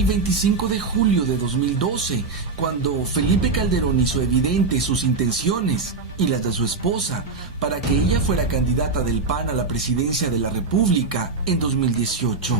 el 25 de julio de 2012, cuando Felipe Calderón hizo evidente sus intenciones y las de su esposa para que ella fuera candidata del PAN a la presidencia de la República en 2018.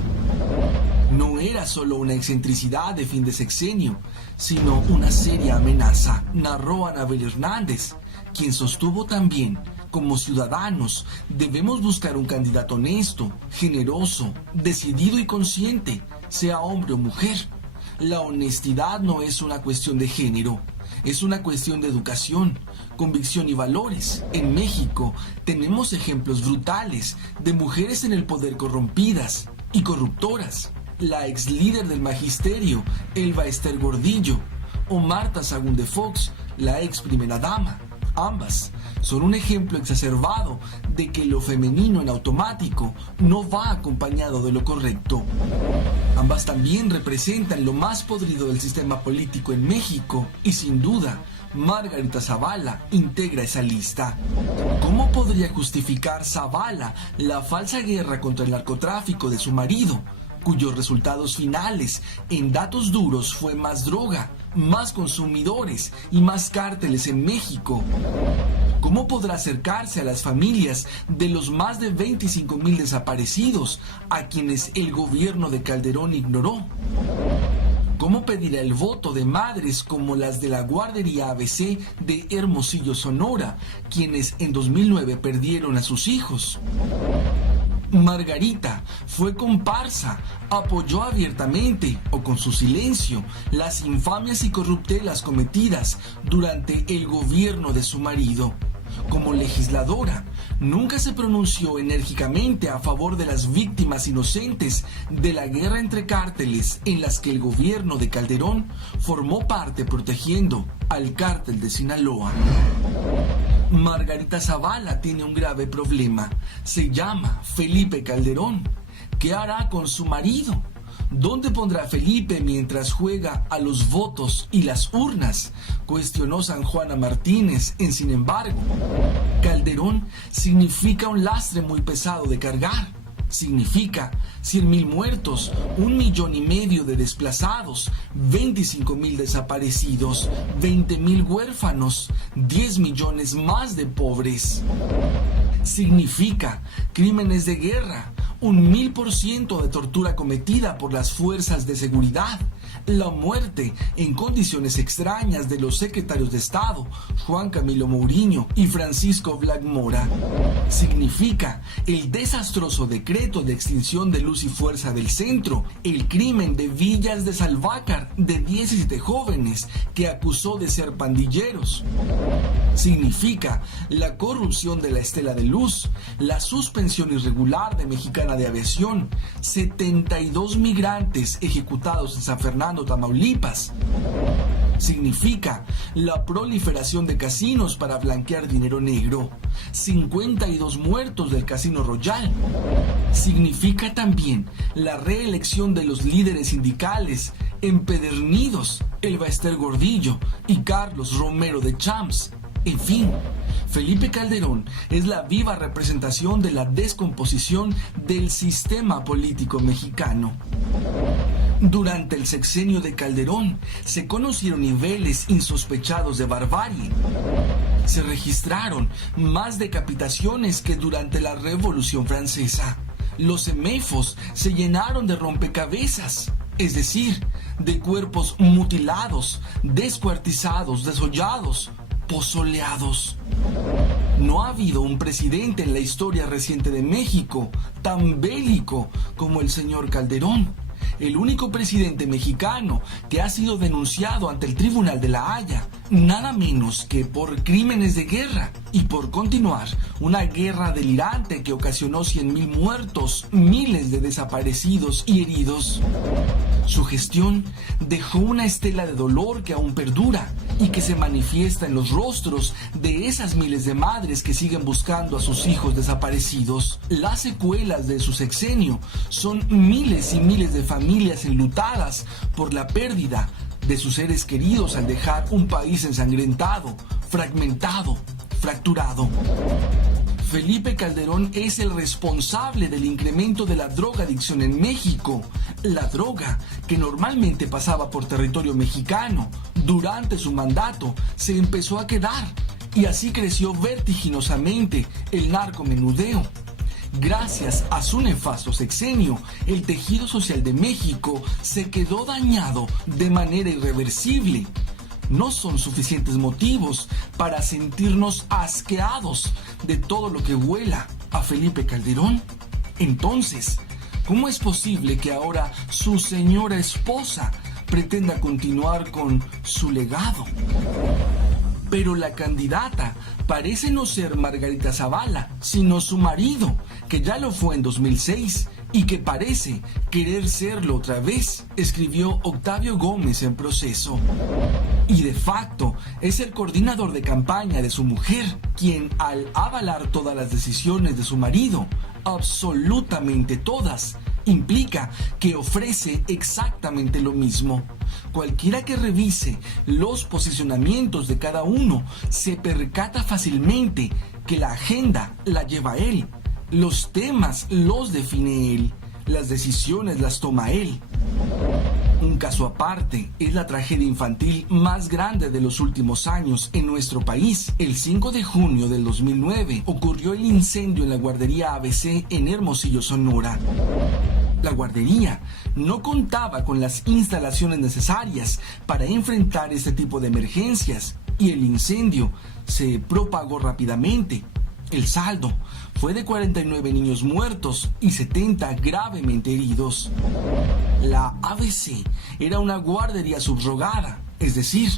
No era solo una excentricidad de fin de sexenio, sino una seria amenaza, narró Anabel Hernández, quien sostuvo también: como ciudadanos, debemos buscar un candidato honesto, generoso, decidido y consciente, sea hombre o mujer. La honestidad no es una cuestión de género, es una cuestión de educación, convicción y valores. En México tenemos ejemplos brutales de mujeres en el poder corrompidas y corruptoras. La ex líder del magisterio, Elba Ester Gordillo, o Marta Sagún de Fox, la ex primera dama. Ambas son un ejemplo exacerbado de que lo femenino en automático no va acompañado de lo correcto. Ambas también representan lo más podrido del sistema político en México y sin duda Margarita Zavala integra esa lista. ¿Cómo podría justificar Zavala la falsa guerra contra el narcotráfico de su marido, cuyos resultados finales en datos duros fue más droga, más consumidores y más cárteles en México? ¿Cómo podrá acercarse a las familias de los más de 25,000 desaparecidos a quienes el gobierno de Calderón ignoró? ¿Cómo pedirá el voto de madres como las de la guardería ABC de Hermosillo, Sonora, quienes en 2009 perdieron a sus hijos? Margarita fue comparsa, apoyó abiertamente o con su silencio las infamias y corruptelas cometidas durante el gobierno de su marido. Como legisladora, nunca se pronunció enérgicamente a favor de las víctimas inocentes de la guerra entre cárteles en las que el gobierno de Calderón formó parte protegiendo al cártel de Sinaloa. Margarita Zavala tiene un grave problema. Se llama Felipe Calderón. ¿Qué hará con su marido? ¿Dónde pondrá a Felipe mientras juega a los votos y las urnas?, cuestionó San Juana Martínez en Sin embargo. Calderón significa un lastre muy pesado de cargar. Significa 100,000 muertos, 1,5 millones de desplazados, 25,000 desaparecidos, 20,000 huérfanos, 10 millones más de pobres. Significa crímenes de guerra, 1,000% de tortura cometida por las fuerzas de seguridad, la muerte en condiciones extrañas de los secretarios de Estado, Juan Camilo Mourinho y Francisco Black Mora. Significa el desastroso decreto de extinción de Luz y Fuerza del Centro, el crimen de Villas de Salvácar de 17 jóvenes que acusó de ser pandilleros. Significa la corrupción de la Estela de Luz, la suspensión irregular de Mexicana de Aviación, 72 migrantes ejecutados en San Fernando, Tamaulipas. Significa la proliferación de casinos para blanquear dinero negro, 52 muertos del Casino Royal. Significa también la reelección de los líderes sindicales empedernidos, Elba Ester Gordillo y Carlos Romero de Champs. En fin, Felipe Calderón es la viva representación de la descomposición del sistema político mexicano. Durante el sexenio de Calderón se conocieron niveles insospechados de barbarie. Se registraron más decapitaciones que durante la Revolución Francesa. Los semefos se llenaron de rompecabezas, es decir, de cuerpos mutilados, descuartizados, desollados, pozoleados. No ha habido un presidente en la historia reciente de México tan bélico como el señor Calderón. El único presidente mexicano que ha sido denunciado ante el Tribunal de la Haya, nada menos que por crímenes de guerra y por continuar una guerra delirante que ocasionó 100,000 muertos, miles de desaparecidos y heridos. Su gestión dejó una estela de dolor que aún perdura y que se manifiesta en los rostros de esas miles de madres que siguen buscando a sus hijos desaparecidos. Las secuelas de su sexenio son miles y miles de familias enlutadas por la pérdida de sus seres queridos al dejar un país ensangrentado, fragmentado, fracturado. Felipe Calderón es el responsable del incremento de la drogadicción en México. La droga, que normalmente pasaba por territorio mexicano, durante su mandato se empezó a quedar y así creció vertiginosamente el narcomenudeo. Gracias a su nefasto sexenio, el tejido social de México se quedó dañado de manera irreversible. No son suficientes motivos para sentirnos asqueados de todo lo que huela a Felipe Calderón. Entonces, ¿cómo es posible que ahora su señora esposa pretenda continuar con su legado? Pero la candidata parece no ser Margarita Zavala, sino su marido, que ya lo fue en 2006 y que parece querer serlo otra vez, escribió Octavio Gómez en Proceso. Y de facto es el coordinador de campaña de su mujer, quien al avalar todas las decisiones de su marido, absolutamente todas, implica que ofrece exactamente lo mismo. Cualquiera que revise los posicionamientos de cada uno se percata fácilmente que la agenda la lleva él, los temas los define él, las decisiones las toma él. Un caso aparte es la tragedia infantil más grande de los últimos años en nuestro país. El 5 de junio del 2009 ocurrió el incendio en la guardería ABC en Hermosillo, Sonora. La guardería no contaba con las instalaciones necesarias para enfrentar este tipo de emergencias y el incendio se propagó rápidamente. El saldo fue de 49 niños muertos y 70 gravemente heridos. La ABC era una guardería subrogada, es decir,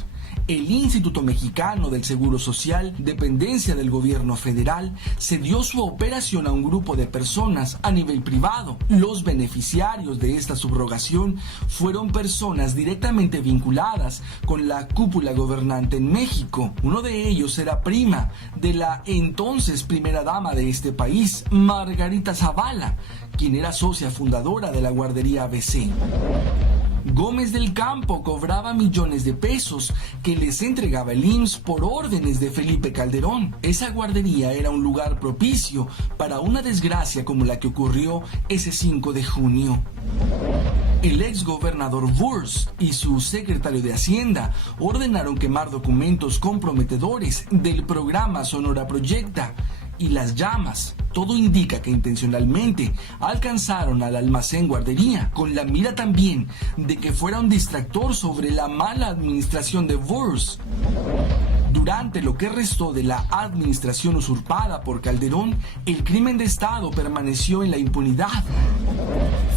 el Instituto Mexicano del Seguro Social, dependencia del gobierno federal, cedió su operación a un grupo de personas a nivel privado. Los beneficiarios de esta subrogación fueron personas directamente vinculadas con la cúpula gobernante en México. Uno de ellos era prima de la entonces primera dama de este país, Margarita Zavala, quien era socia fundadora de la guardería ABC. Gómez del Campo cobraba millones de pesos que les entregaba el IMSS por órdenes de Felipe Calderón. Esa guardería era un lugar propicio para una desgracia como la que ocurrió ese 5 de junio. El ex gobernador Wurst y su secretario de Hacienda ordenaron quemar documentos comprometedores del programa Sonora Proyecta y las llamas. Todo indica que intencionalmente alcanzaron al almacén guardería, con la mira también de que fuera un distractor sobre la mala administración de Wurst. Durante lo que restó de la administración usurpada por Calderón, el crimen de Estado permaneció en la impunidad.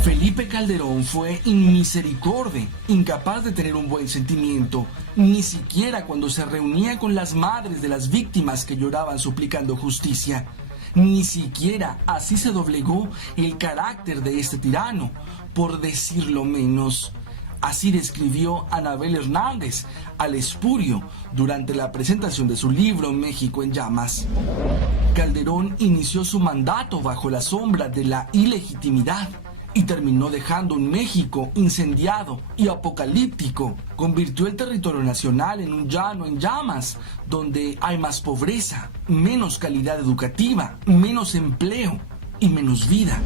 Felipe Calderón fue inmisericorde, incapaz de tener un buen sentimiento, ni siquiera cuando se reunía con las madres de las víctimas que lloraban suplicando justicia. Ni siquiera así se doblegó el carácter de este tirano, por decirlo menos. Así describió Anabel Hernández al Espurio durante la presentación de su libro México en Llamas. Calderón inició su mandato bajo la sombra de la ilegitimidad y terminó dejando un México incendiado y apocalíptico. Convirtió el territorio nacional en un llano en llamas, donde hay más pobreza, menos calidad educativa, menos empleo y menos vida.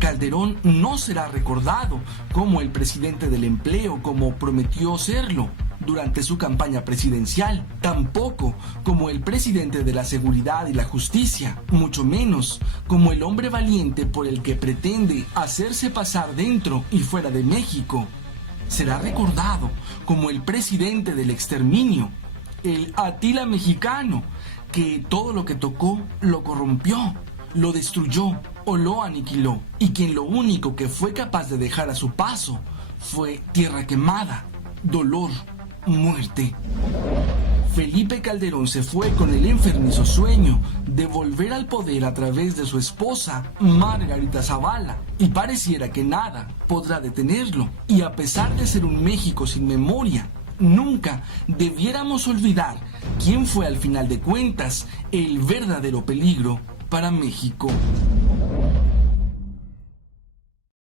Calderón no será recordado como el presidente del empleo, como prometió serlo durante su campaña presidencial, tampoco como el presidente de la seguridad y la justicia, mucho menos como el hombre valiente por el que pretende hacerse pasar dentro y fuera de México. Será recordado como el presidente del exterminio, el Atila mexicano, que todo lo que tocó lo corrompió, lo destruyó o lo aniquiló, y quien lo único que fue capaz de dejar a su paso fue tierra quemada, dolor, muerte. Felipe Calderón se fue con el enfermizo sueño de volver al poder a través de su esposa, Margarita Zavala, y pareciera que nada podrá detenerlo. Y a pesar de ser un México sin memoria, nunca debiéramos olvidar quién fue al final de cuentas el verdadero peligro para México.